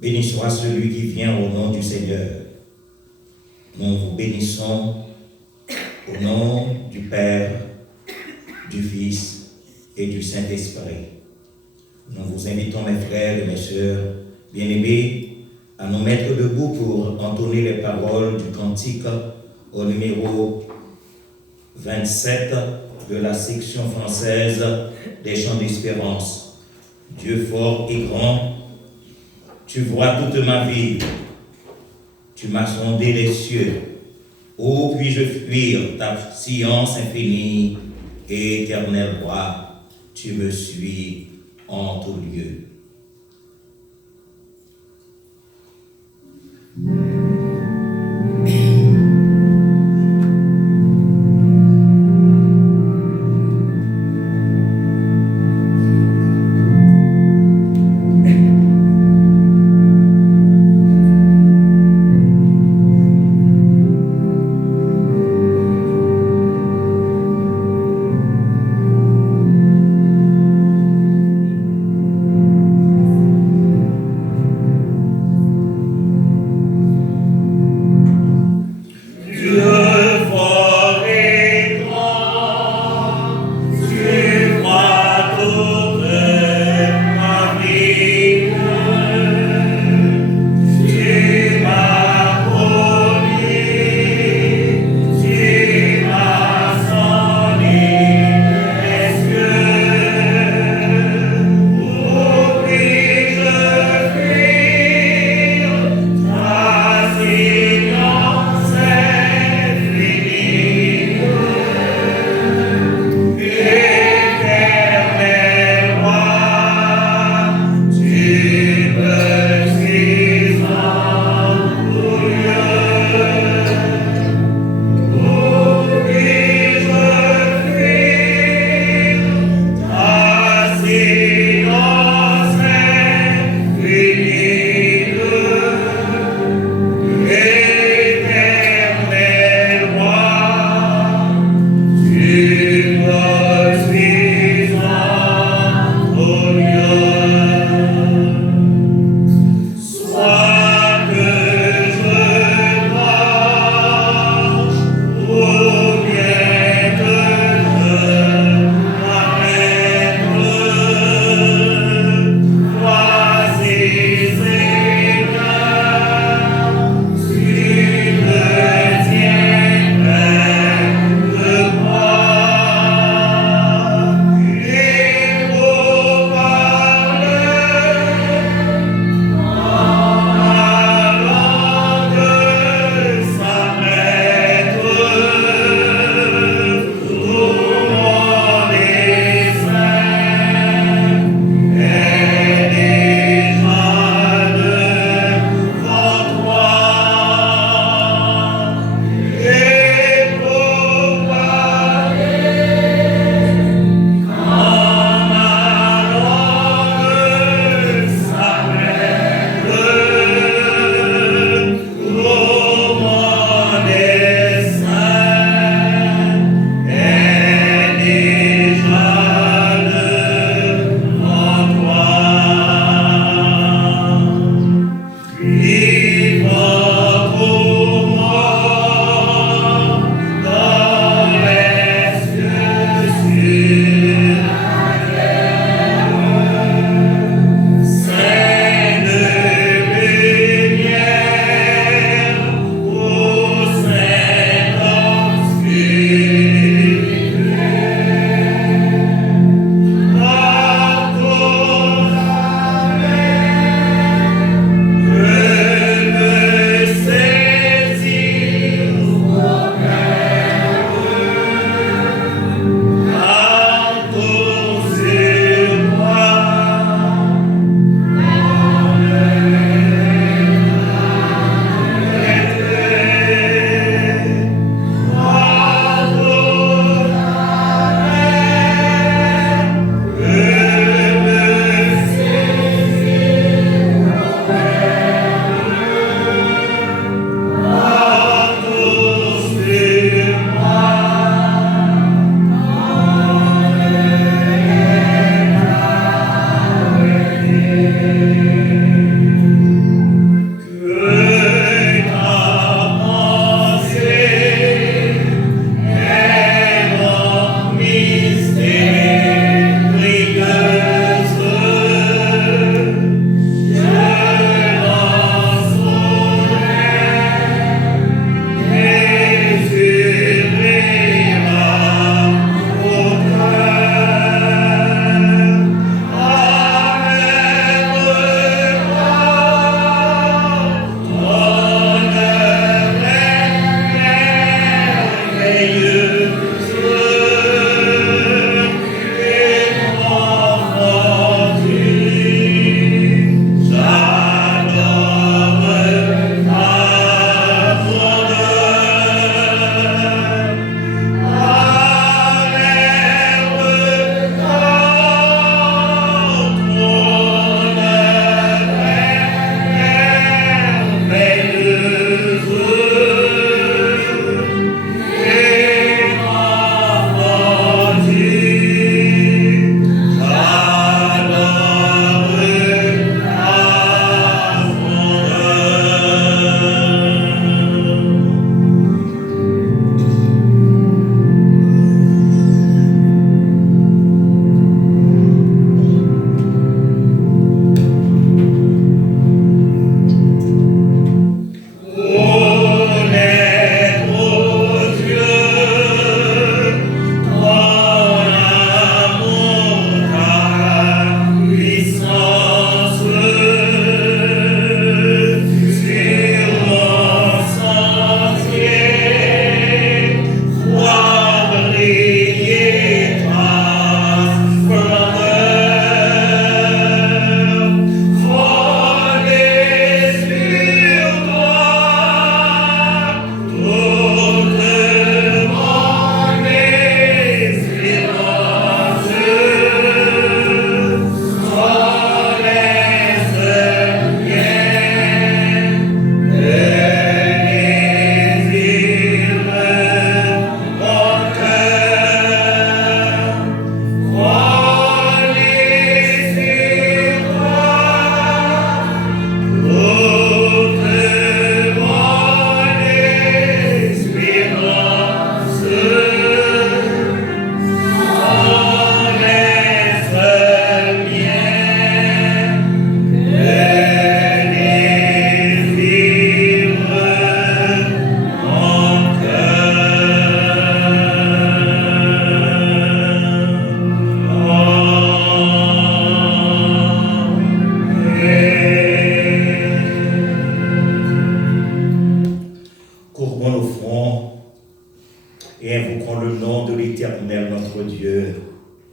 Béni soit celui qui vient au nom du Seigneur. Nous vous bénissons au nom du Père, du Fils et du Saint-Esprit. Nous vous invitons, mes frères et mes sœurs bien-aimés, à nous mettre debout pour entonner les paroles du cantique au numéro 27 de la section française des chants d'espérance. Dieu fort et grand, tu vois toute ma vie, tu m'as sondé les cieux. Où puis-je fuir ta science infinie, éternel roi, tu me suis en tout lieu.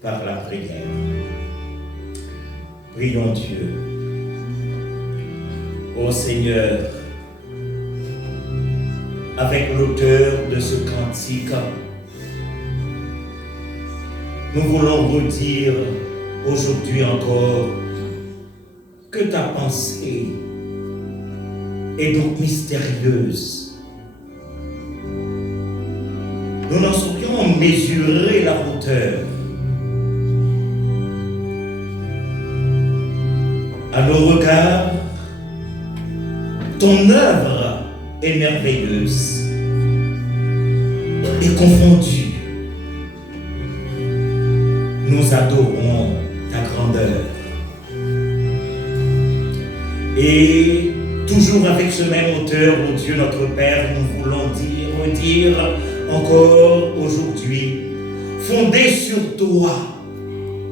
par la prière. Prions Dieu. Ô Seigneur, avec l'auteur de ce cantique, nous voulons redire aujourd'hui encore que ta pensée est donc mystérieuse. Nous n'en saurions mesurer la hauteur. À nos regards, ton œuvre est merveilleuse et confondue. Nous adorons ta grandeur. Et toujours avec ce même auteur, ô Dieu notre Père, nous voulons redire encore aujourd'hui, fondé sur toi,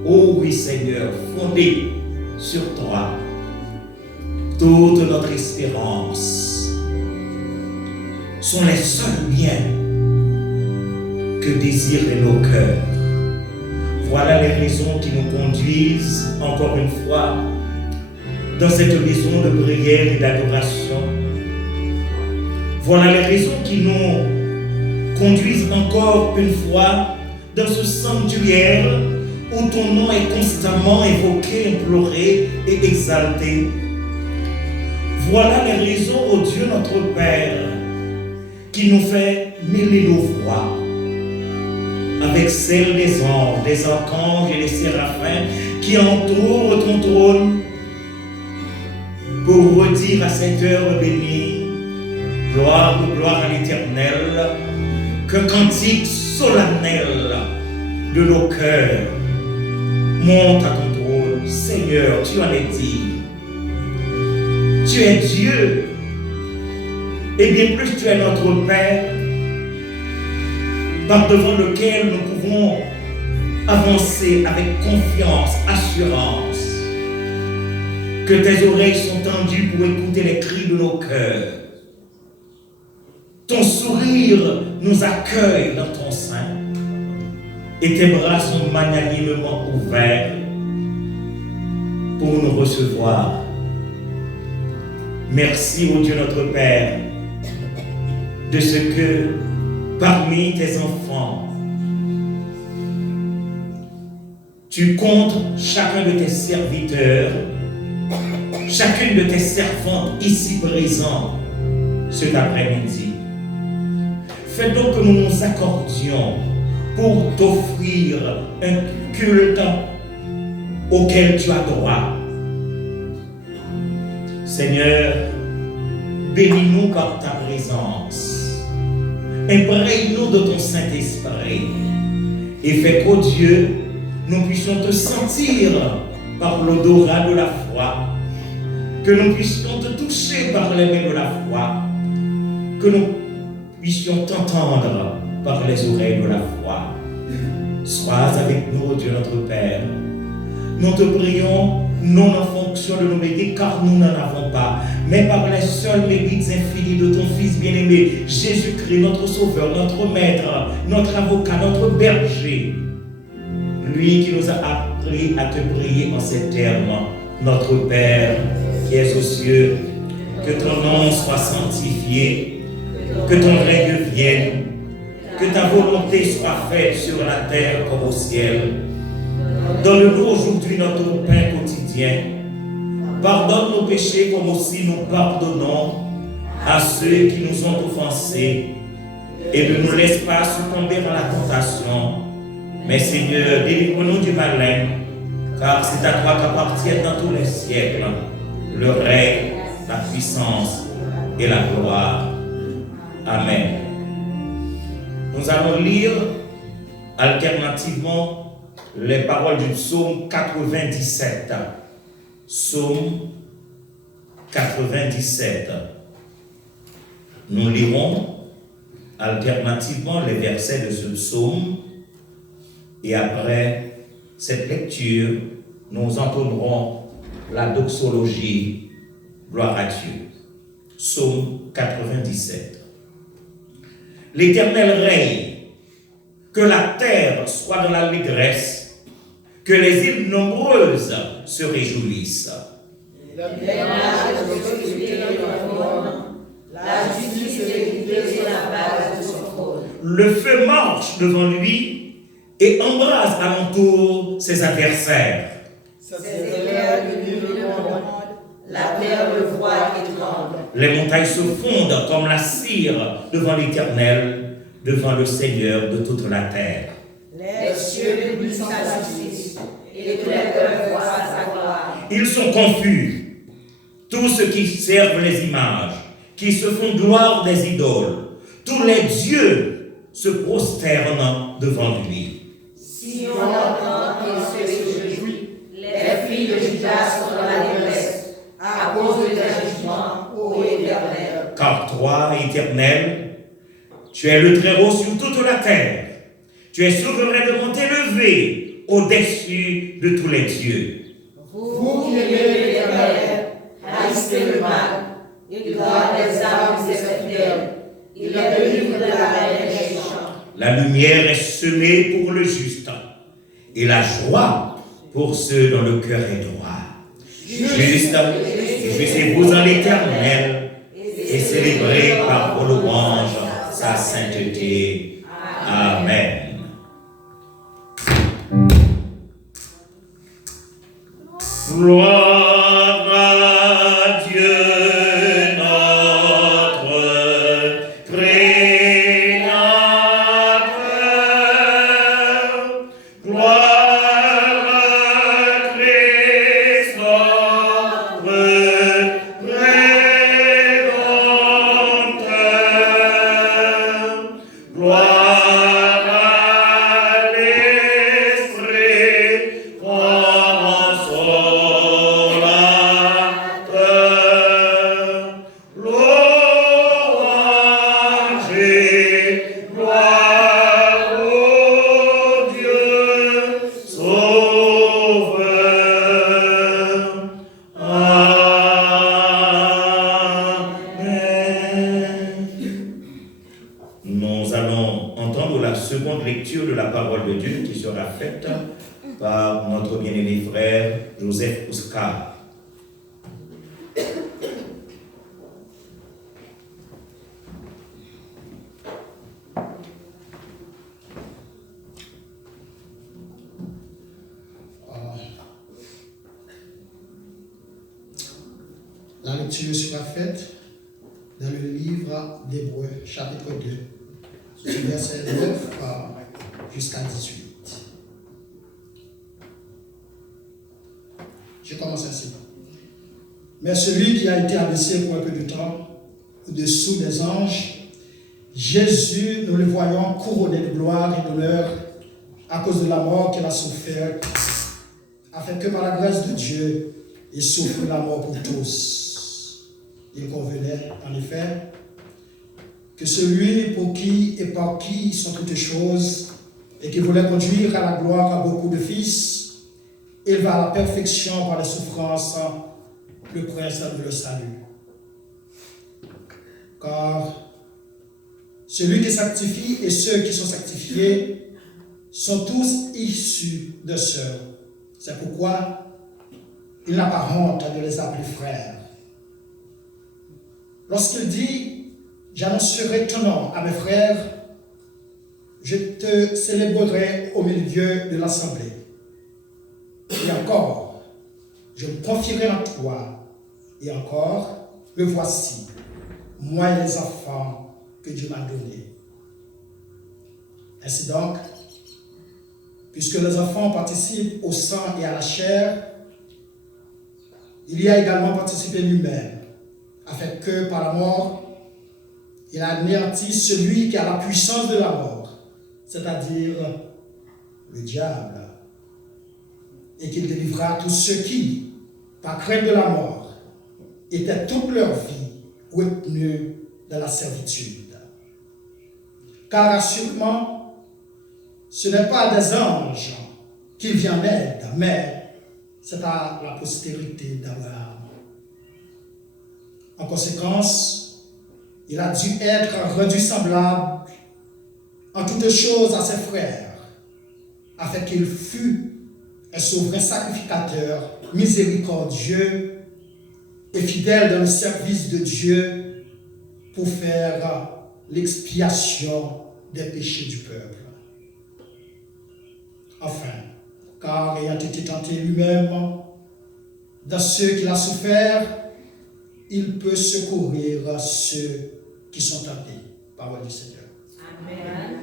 ô oui Seigneur, fondé sur toi, toute notre espérance sont les seuls biens que désirent nos cœurs. Voilà les raisons qui nous conduisent, encore une fois, dans cette maison de prière et d'adoration. Voilà les raisons qui nous conduisent encore une fois dans ce sanctuaire où ton nom est constamment évoqué, imploré et exalté. Voilà les raisons, ô Dieu notre Père, qui nous fait mêler nos voix avec celles des anges, des archanges et des séraphins qui entourent ton trône pour redire à cette heure bénie, gloire à l'Éternel, qu'un cantique solennel de nos cœurs monte à ton trône. Seigneur, tu en es digne. Tu es Dieu, et bien plus tu es notre Père, par devant lequel nous pouvons avancer avec confiance, assurance, que tes oreilles sont tendues pour écouter les cris de nos cœurs. Ton sourire nous accueille dans ton sein et tes bras sont magnanimement ouverts pour nous recevoir. Merci, ô Dieu notre Père, de ce que parmi tes enfants, tu comptes chacun de tes serviteurs, chacune de tes servantes ici présentes cet après-midi. Fais donc que nous nous accordions pour t'offrir un culte auquel tu as droit. Seigneur, bénis-nous par ta présence. Imprègne-nous de ton Saint-Esprit et fais qu'au Dieu, nous puissions te sentir par l'odorat de la foi, que nous puissions te toucher par les mains de la foi, que nous puissions t'entendre par les oreilles de la foi. Sois avec nous, Dieu notre Père. Nous te prions, non en fonction de nos mérites, car nous n'en avons pas, mais par les seuls mérites infinis de ton Fils bien-aimé, Jésus-Christ, notre Sauveur, notre Maître, notre Avocat, notre Berger. Lui qui nous a appris à te prier en ces termes. Notre Père qui es aux cieux, que ton nom soit sanctifié, que ton règne vienne, que ta volonté soit faite sur la terre comme au ciel. Donne-nous aujourd'hui notre pain quotidien. Pardonne nos péchés comme aussi nous pardonnons à ceux qui nous ont offensés. Et ne nous laisse pas succomber à la tentation. Mais Seigneur, délivre-nous du malin, car c'est à toi qu'appartiennent dans tous les siècles le règne, la puissance et la gloire. Amen. Nous allons lire alternativement les paroles du psaume 97. Psaume 97. Nous lirons alternativement les versets de ce psaume et après cette lecture, nous entendrons la doxologie. Gloire à Dieu. Psaume 97. L'Éternel règne, que la terre soit dans l'allégresse, que les îles nombreuses se réjouissent. La justice et l'équité sont la base de son trône. Le feu marche devant lui et embrase alentour ses adversaires. La terre le voit et tremble. Les montagnes se fondent comme la cire devant l'Éternel, devant le Seigneur de toute la terre. Les cieux publient sa justice et tous les cœurs voient sa gloire. Ils sont confus, tous ceux qui servent les images, qui se font gloire des idoles. Tous les dieux se prosternent devant lui. Si on entend et se réjouit, les filles de Juda sont dans la détresse à cause de tes jugements, ô Éternel. Car toi, Éternel, tu es le Très-Haut sur toute la terre. Tu es souverainement élevé au-dessus de tous les dieux. Vous qui aimez l'Éternel, haïssez le mal. Il garde les âmes de ses fidèles. Il les délivre de la main des méchants. La lumière est semée pour le juste, et la joie pour ceux dont le cœur est droit. Juste, réjouissez-vous en l'Éternel, et célébrez par vos louanges sa sainteté. Amen. Gloire à Dieu, notre Créateur. Gloire à Christ, notre Rédempteur. Gloire à l'Esprit consolateur. Louange et gloire au Dieu Sauveur. Amen. Nous allons entendre la seconde lecture de la parole de Dieu qui sera faite par notre bien-aimé frère Joseph Oscar. La lecture sera faite dans le livre d'Hébreux, chapitre 2, du verset 9 jusqu'à 18. Je commence ainsi. Mais celui qui a été abaissé pour un peu de temps au-dessous des anges, Jésus, nous le voyons couronné de gloire et d'honneur à cause de la mort qu'il a souffert, afin que par la grâce de Dieu, il souffre la mort pour tous. Il convenait, en effet, que celui pour qui et par qui sont toutes choses, et qui voulait conduire à la gloire à beaucoup de fils, il va à la perfection par les souffrances, le prince de le salut. Car celui qui sanctifie et ceux qui sont sanctifiés sont tous issus de sœurs. C'est pourquoi il n'a pas honte de les appeler frères. Lorsqu'il dit « J'annoncerai ton nom à mes frères, je te célébrerai au milieu de l'assemblée. Et encore, je me confierai en toi. Et encore, me voici, moi et les enfants que Dieu m'a donnés. » Ainsi donc, puisque les enfants participent au sang et à la chair, il y a également participé lui-même, afin que par la mort, il anéantisse celui qui a la puissance de la mort, c'est-à-dire le diable, et qu'il délivra tous ceux qui, par crainte de la mort, étaient toute leur vie retenus dans la servitude. Car assurément, ce n'est pas à des anges qu'il vient en aide, mais c'est à la postérité d'Abraham. En conséquence, il a dû être rendu semblable en toutes choses à ses frères, afin qu'il fût est souverain sacrificateur, miséricordieux et fidèle dans le service de Dieu pour faire l'expiation des péchés du peuple. Enfin, car ayant été tenté lui-même dans ceux qu'il a souffert, il peut secourir ceux qui sont tentés. Parole du Seigneur. Amen.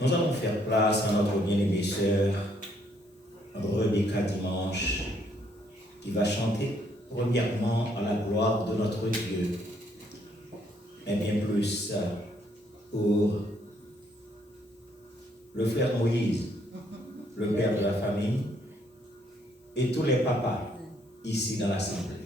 Nous allons faire place à notre bien-aimée sœur Rebecca Dimanche, qui va chanter premièrement à la gloire de notre Dieu, mais bien plus pour le frère Moïse, le père de la famille, et tous les papas ici dans l'Assemblée.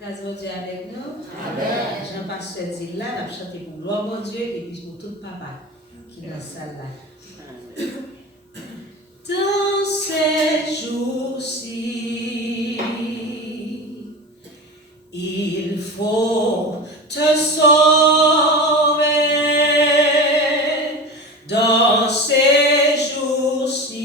Grâce à Dieu avec nous. Amen. Jean-Pasteur dit là, on a chanté pour gloire mon Dieu et puis pour tout papa qui est dans la salle là. Dans ces jours-ci, il faut te sauver. Dans ces jours-ci,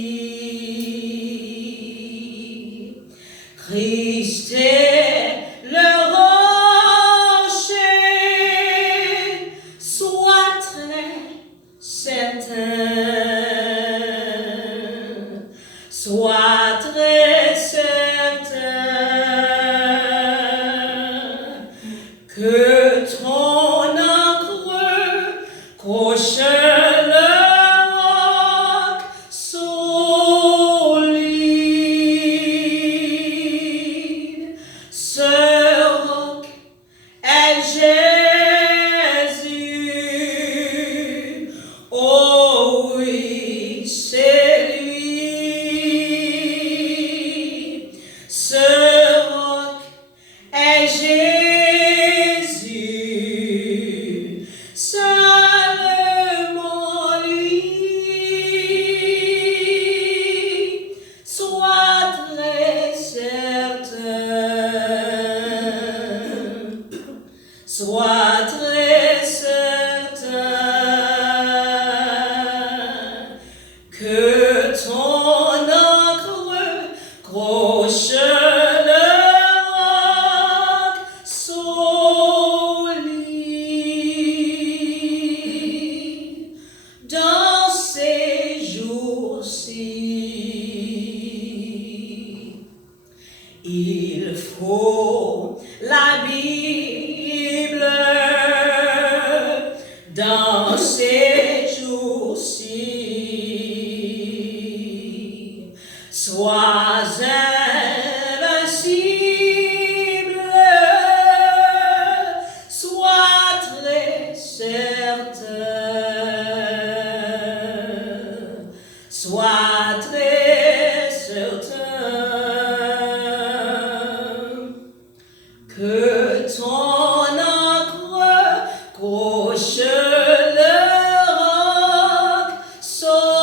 Christ est le rocher, sois très certain, sois très certain que ton encre croche le roc solide. Ce roc est Jésus. Oh oui, c'est lui. Ce roc est Jésus. Seulement lui. Sois très certain. Sois très certain que ton encre croche le roc solide. Dans ces jours-ci, il faut la Bible. Dans ces jours-ci, sois invincible, sois très certain, sois très certain que ton encre croche le roc solide.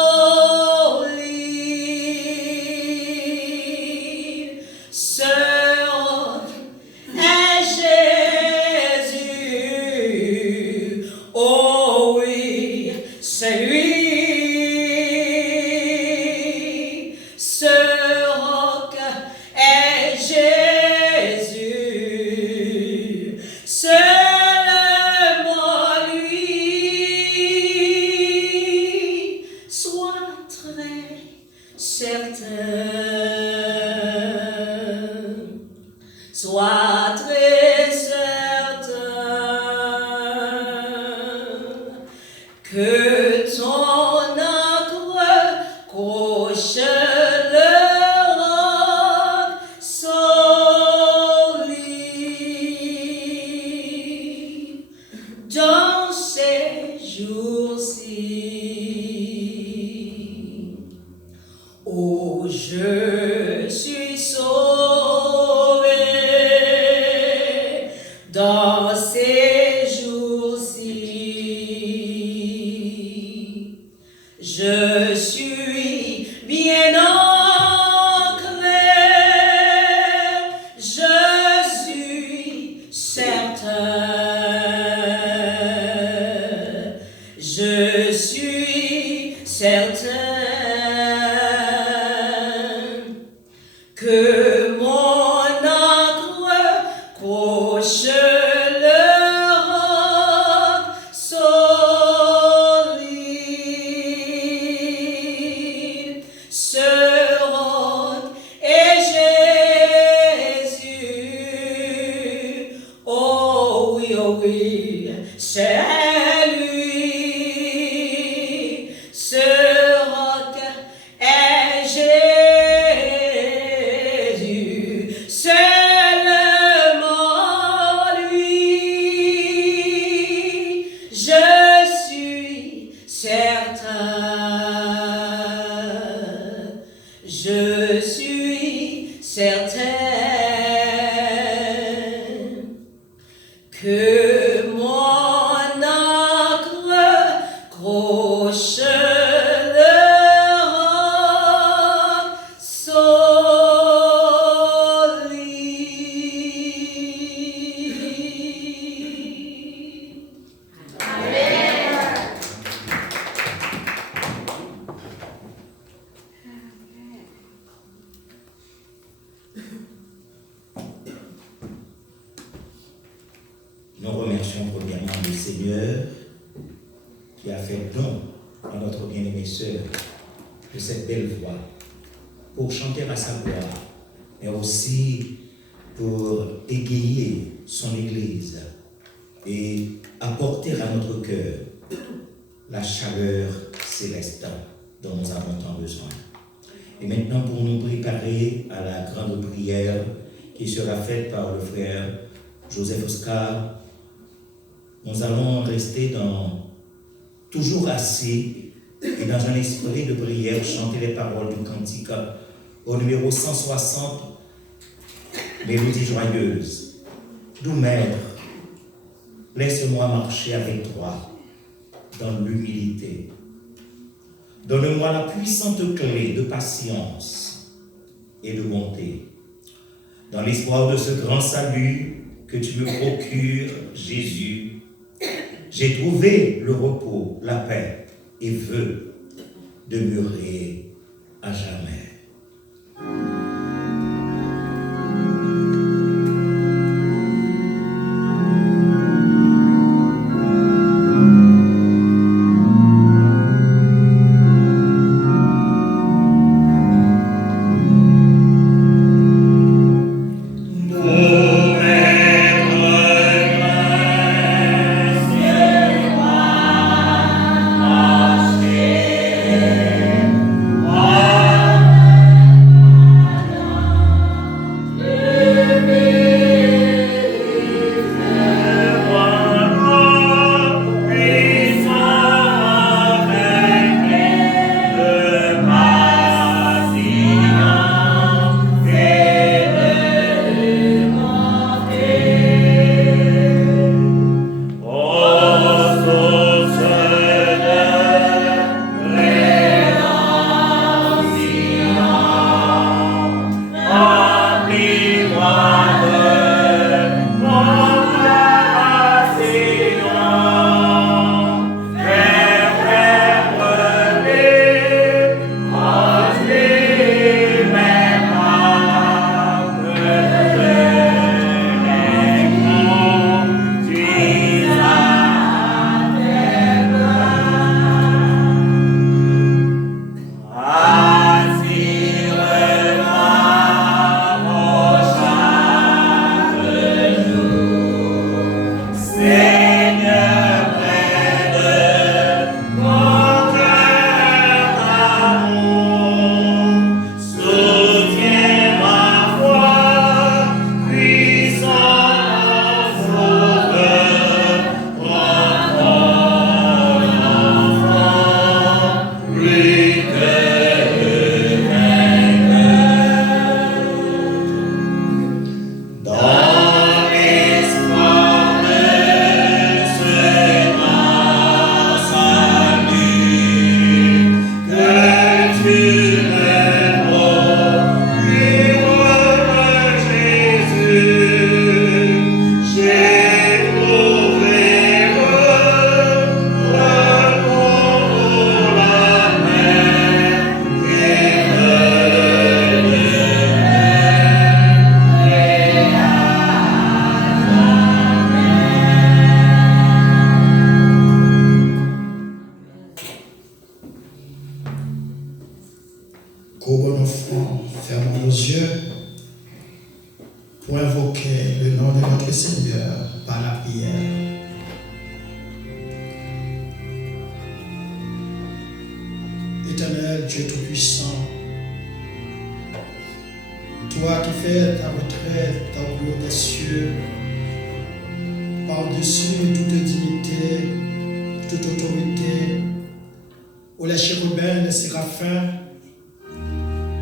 Ce roc est Jésus. Oh oui, c'est lui. Ce roc est Jésus. Seulement lui. Sois très certain. Sois très certain que ton encre croche le roc solide. Dans ces jours-ci, oh, je suis sauvé. Dans ces jours-ci, Je suis bien ancré, je suis certain. Je suis certain que mon ancre croche le roc solide. Ce roc est Jésus. Oh oui, c'est lui. Ce roc est Jésus, seulement lui. Je suis certain, je suis certain que mon ancre croche le roc solide. Nous remercions premièrement le Seigneur qui a fait don à notre bien-aimée sœur de cette belle voix pour chanter à sa gloire, mais aussi pour égayer son Église et apporter à notre cœur la chaleur céleste dont nous avons tant besoin. Et maintenant, pour nous préparer à la grande prière qui sera faite par le frère Joseph Oscar, nous allons rester toujours assis et dans un esprit de prière, chanter les paroles du cantique au numéro 160, Mélodie joyeuse. Doux Maître, laisse-moi marcher avec toi dans l'humilité. Donne-moi la puissante clé de patience et de bonté. Dans l'espoir de ce grand salut que tu me procures, Jésus, j'ai trouvé le repos, la paix et veux demeurer à jamais. Oh Qu'au bon enfant, fermons nos yeux pour invoquer le nom de notre Seigneur par la prière. Éternel Dieu Tout-Puissant, toi qui fais ta retraite au plus haut des cieux, par-dessus toute dignité, toute autorité, où les chérubins, les séraphins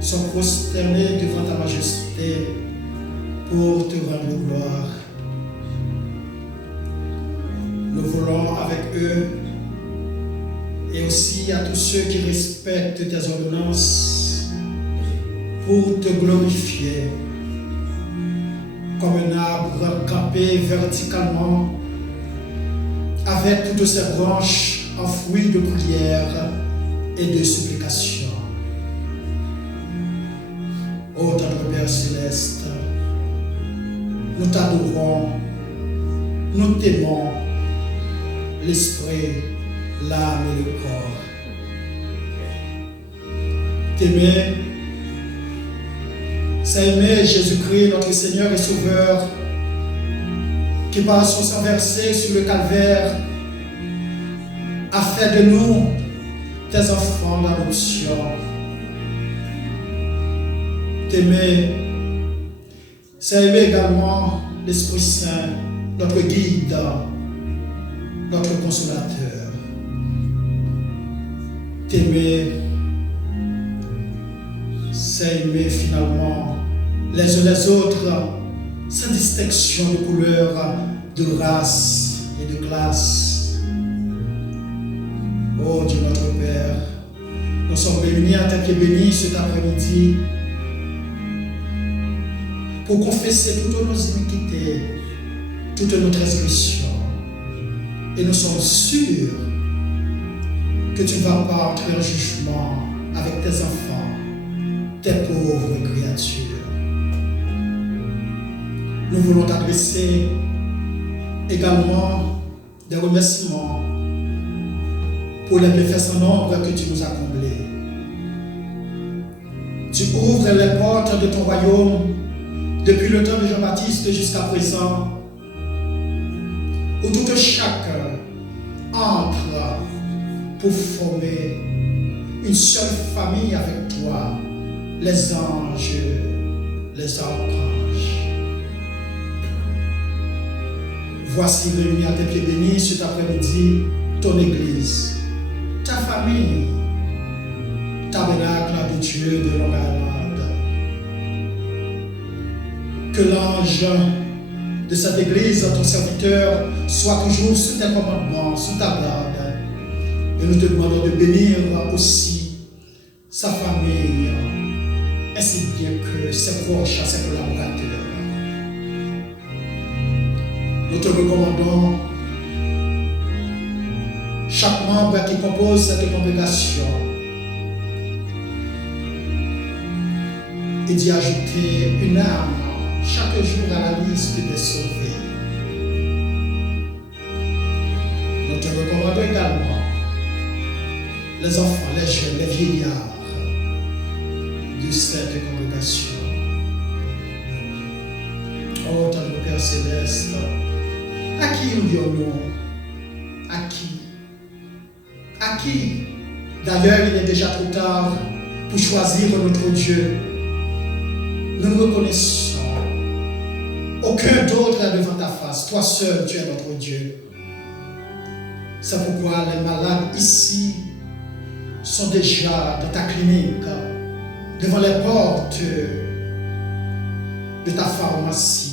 sont prosternés devant ta majesté pour te rendre gloire. Nous voulons avec eux et aussi à tous ceux qui respectent tes ordonnances pour te glorifier comme un arbre campé verticalement avec toutes ses branches en fruits de prière et de supplication. Ô tendre Père Céleste, nous t'adorons, nous t'aimons, l'esprit, l'âme et le corps. T'aimer, c'est aimer Jésus-Christ, notre Seigneur et Sauveur, qui par son sang versé sur le calvaire a fait de nous tes enfants d'adoption. T'aimer, c'est aimer également l'Esprit Saint, notre guide, notre consolateur. T'aimer, c'est aimer finalement les uns les autres sans distinction de couleur, de race et de classe. Oh Dieu notre Père, nous sommes réunis en tant que bénis cet après-midi pour confesser toutes nos iniquités, toutes nos transgressions. Et nous sommes sûrs que tu ne vas pas entrer en jugement avec tes enfants, tes pauvres créatures. Nous voulons t'adresser également des remerciements pour les bienfaits sans nombre que tu nous as comblés. Tu ouvres les portes de ton royaume depuis le temps de Jean-Baptiste jusqu'à présent, où tout chacun entre pour former une seule famille avec toi, les anges, les archanges. Voici réunis à tes pieds bénis cet après-midi, ton Église, ta famille, tabernacle de Dieu de Long Island. Que l'ange de cette Église, ton serviteur, soit toujours sous tes commandements, sous ta garde. Et nous te demandons de bénir aussi sa famille, ainsi bien que ses proches, ses collaborateurs. Nous te recommandons chaque membre qui compose cette congrégation et d'y ajouter une âme chaque jour à la liste des sauvés. Nous te recommandons également les enfants, les jeunes, les vieillards de cette congrégation. Oh, tendre Père Céleste, à qui oublions-nous? À qui? À qui? D'ailleurs, il est déjà trop tard pour choisir notre Dieu. Nous nous reconnaissons. Aucun d'autre est devant ta face. Toi seul, tu es notre Dieu. C'est pourquoi les malades ici sont déjà dans ta clinique, devant les portes de ta pharmacie.